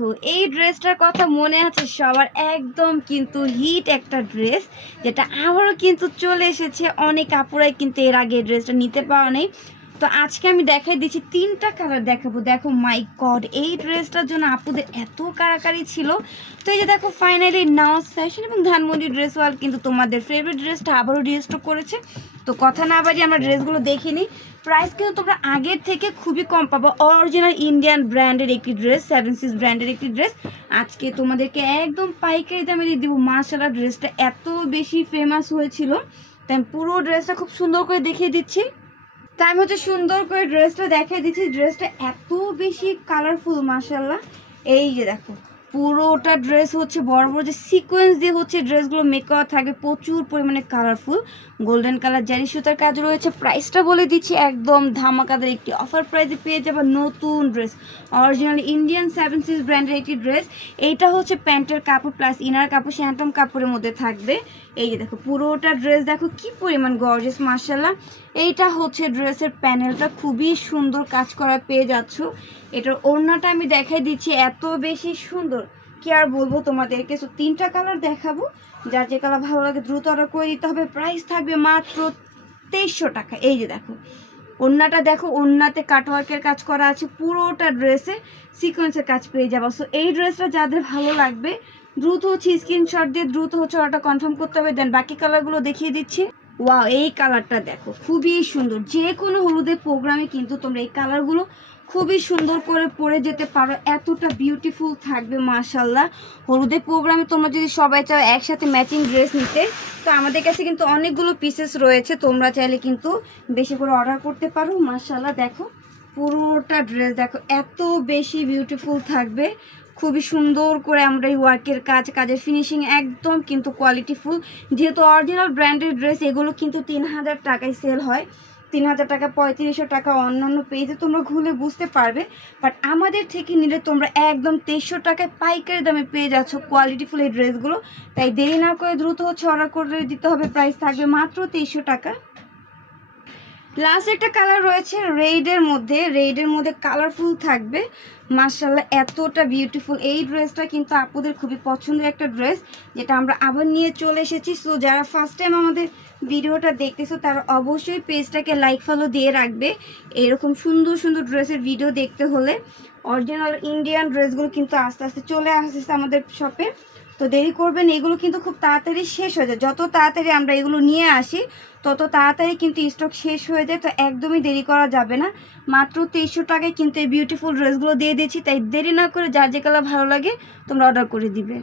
তো এই ড্রেসটার কথা মনে আছে সবার, একদম কিন্তু হিট একটা ড্রেস, যেটা আবারও কিন্তু চলে এসেছে। অনেক আপুরাই কিন্তু এর আগে এই ড্রেসটা নিতে পাওয়া নেই। তো আজকে আমি দেখাই দিচ্ছি, 3টা কালার দেখাবো। দেখো মাই গড, এই ড্রেসটার জন্য আপুদের এত কারাকারি ছিল। তো এই যে দেখো ফাইনালি নাওয়াজ ফ্যাশন এবং ধানমন্ডি ড্রেস ওয়াল কিন্তু তোমাদের ফেভারিট ড্রেসটা আবারও রিস্টক করেছে। তো কথা না বাড়িয়ে আমরা ড্রেসগুলো দেখে নিই। প্রাইস কিন্তু তোমরা আগের থেকে খুবই কম পাবো। অরিজিনাল ইন্ডিয়ান ব্র্যান্ডের একটি ড্রেস, 7 ব্র্যান্ডের একটি ড্রেস আজকে তোমাদেরকে একদম পাইকারি দামে দিয়ে দিব। মাশাআল্লাহ, ড্রেসটা এত বেশি ফেমাস হয়েছিল, তাই পুরো ড্রেসটা খুব সুন্দর করে দেখিয়ে দিচ্ছি। তাই আমি হচ্ছে সুন্দর করে ড্রেসটা দেখিয়ে দিচ্ছি। ড্রেসটা এত বেশি কালারফুল মাশাআল্লাহ। এই যে দেখো পুরোটা ড্রেস হচ্ছে বড় বড় যে সিকোয়েন্স দিয়ে হচ্ছে ড্রেসগুলো মেক করা থাকবে, প্রচুর পরিমাণে কালারফুল। গোল্ডেন কালার জারি সুতার কাজ রয়েছে। প্রাইসটা বলে দিচ্ছি, একদম ধামাকাদার একটি অফার প্রাইসে পেয়ে যাবে নতুন ড্রেস। অরিজিনাল ইন্ডিয়ান 7 ব্র্যান্ডের একটি ড্রেস। এইটা হচ্ছে প্যান্টের কাপড় প্লাস ইনার কাপড় স্যান্টম কাপড়ের মধ্যে থাকবে। এই যে দেখো পুরোটা ড্রেস দেখো কি পরিমাণ গর্জিয়াস মাশাআল্লাহ। এইটা হচ্ছে ড্রেসের প্যানেলটা, খুবই সুন্দর কাজ করা পেয়ে যাচ্ছ। এটার ওড়নাটা আমি দেখাই দিচ্ছি, এত বেশি সুন্দর কি আর বলবো তোমাদেরকে। সো 3টা কালার দেখাবো, যার যে কালার ভালো লাগে দ্রুত অর্ডার করে দিতে হবে। প্রাইস থাকবে মাত্র 2300 টাকা। এই যে দেখো ওড়নাটা দেখো, ওড়নাতে কাটওয়ার্কের কাজ করা আছে, পুরোটা ড্রেসে সিকোয়েন্সের কাজ পেয়ে যাবো। সো এই ড্রেসটা যাদের ভালো লাগবে দ্রুত হচ্ছে স্ক্রিনশট দিয়ে দ্রুত হচ্ছে অর্ডার কনফার্ম করতে হবে। দেন বাকি কালারগুলো দেখিয়ে দিচ্ছি। ওয়াও, এই কালারটা দেখো খুবই সুন্দর। যে কোনো হলুদের প্রোগ্রামে কিন্তু তোমরা এই কালারগুলো খুবই সুন্দর করে পরে যেতে পারো, এতটা বিউটিফুল থাকবে মাশাআল্লাহ। হলুদের প্রোগ্রামে তোমরা যদি সবাই চাও একসাথে ম্যাচিং ড্রেস নিতে, তো আমাদের কাছে কিন্তু অনেকগুলো পিসেস রয়েছে, তোমরা চাইলে কিন্তু বেশি করে অর্ডার করতে পারো। মাশাআল্লাহ দেখো পুরোটা ড্রেস দেখো এত বেশি বিউটিফুল থাকবে, খুবই সুন্দর করে আমরা এই ওয়ার্কের কাজের ফিনিশিং একদম কিন্তু কোয়ালিটিফুল। যেহেতু অরিজিনাল ব্র্যান্ডেড ড্রেস, এগুলো কিন্তু 3000 টাকায় সেল হয়। 3000 টাকা, 3500 টাকা অন্যান্য পেজে তোমরা ঘুরে বুঝতে পারবে। বাট আমাদের থেকে নিলে তোমরা একদম 2300 টাকায় পাইকারি দামে পেয়ে যাচ্ছ কোয়ালিটিফুল এই ড্রেসগুলো। তাই দেরি না করে দ্রুত হচ্ছে অর্ডার করে দিতে হবে। প্রাইস থাকবে মাত্র 2300 টাকা। লাস্ট একটা কালার রয়েছে রেডের মধ্যে কালারফুল থাকবে মাশাআল্লাহ, এতটা বিউটিফুল। এই ড্রেসটা কিন্তু আপুদের খুবই পছন্দের একটা ড্রেস, যেটা আমরা আবার নিয়ে চলে এসেছি। সো যারা ফার্স্ট টাইম আমাদের ভিডিওটা দেখতেছো তারা অবশ্যই পেজটাকে লাইক ফলো দিয়ে রাখবে। এরকম সুন্দর সুন্দর ড্রেসের ভিডিও দেখতে হলে অরিজিনাল ইন্ডিয়ান ড্রেসগুলো কিন্তু আস্তে আস্তে চলে আসছে আমাদের শপে। তো দেরি করবেন, এগুলো কিন্তু খুব তাড়াতাড়ি শেষ হয়ে যায়। যত তাড়াতাড়ি আমরা এগুলো নিয়ে আসি তত তাড়াতাড়ি কিন্তু স্টক শেষ হয়ে যায়। তো একদমই দেরি করা যাবে না। মাত্র 2300 টাকায় কিন্তু এই বিউটিফুল ড্রেসগুলো দিয়ে দিয়েছি। তাই দেরি না করে যার যে কালার ভালো লাগে তোমরা অর্ডার করে দিবে।